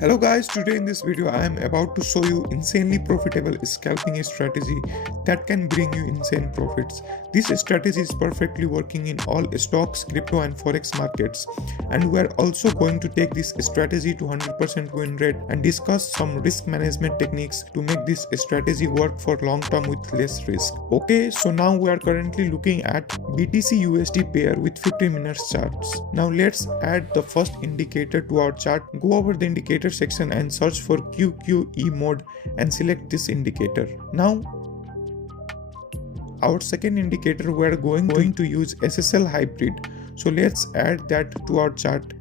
Hello guys, today in this video I am about to show you insanely profitable scalping strategy that can bring you insane profits. This strategy is perfectly working in all stocks, crypto and forex markets, and we are also going to take this strategy to 100% win rate and discuss some risk management techniques to make this strategy work for long term with less risk. Okay, so now we are currently looking at BTC USD pair with 15 minutes charts. Now let's add the first indicator to our chart. Go over the indicator section and search for QQE mode and select this indicator. Now our second indicator we are going to use SSL hybrid, so let's add that to our chart.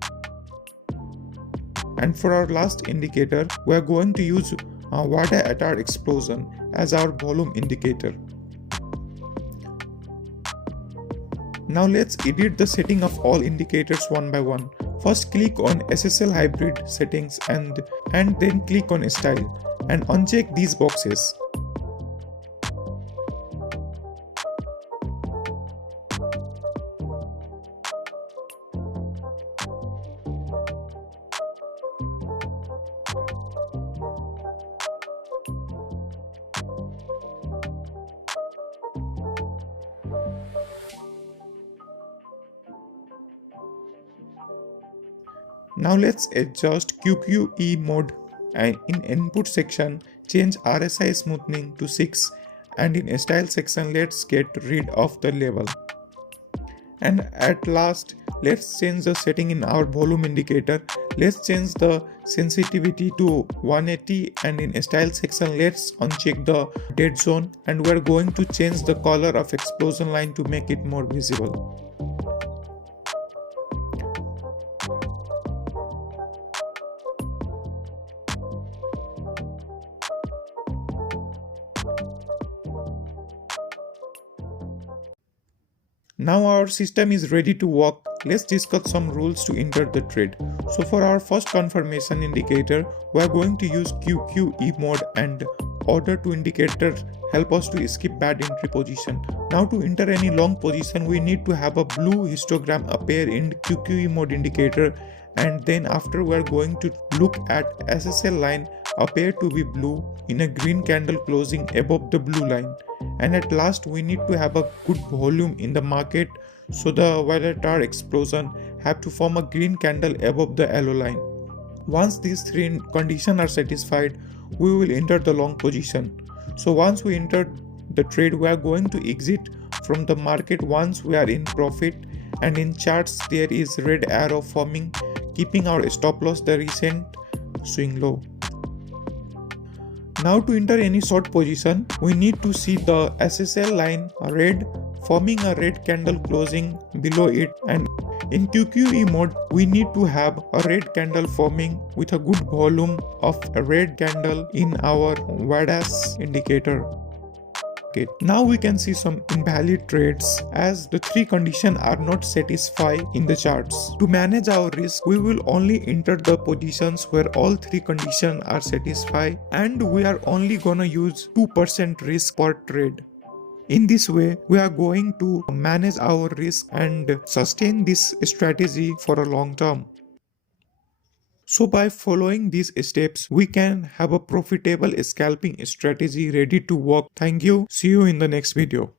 And for our last indicator we are going to use WADA ATAR explosion as our volume indicator. Now let's edit the setting of all indicators one by one. First click on SSL hybrid settings and then click on style and uncheck these boxes. Now let's adjust QQE mode and in input section change RSI smoothing to 6 and in style section let's get rid of the label. And at last let's change the setting in our volume indicator. Let's change the sensitivity to 180 and in style section let's uncheck the dead zone and we're going to change the color of explosion line to make it more visible. Now our system is ready to work. Let's discuss some rules to enter the trade. So for our first confirmation indicator, we are going to use QQE mode and order to indicator help us to skip bad entry position. Now to enter any long position, we need to have a blue histogram appear in QQE mode indicator, and then after we are going to look at SSL line appear to be blue in a green candle closing above the blue line. And at last we need to have a good volume in the market, so the WADA ATAR explosion have to form a green candle above the yellow line. Once these three conditions are satisfied, we will enter the long position. So once we enter the trade, we are going to exit from the market once we are in profit, and in charts there is red arrow forming, keeping our stop loss the recent swing low. Now to enter any short position, we need to see the SSL line red forming a red candle closing below it, and in QQE mode we need to have a red candle forming with a good volume of a red candle in our WADA's indicator. Okay, now we can see some invalid trades as the three conditions are not satisfied in the charts. To manage our risk, we will only enter the positions where all three conditions are satisfied, and we are only gonna use 2% risk per trade. In this way, we are going to manage our risk and sustain this strategy for a long term. So by following these steps, we can have a profitable scalping strategy ready to work. Thank you. See you in the next video.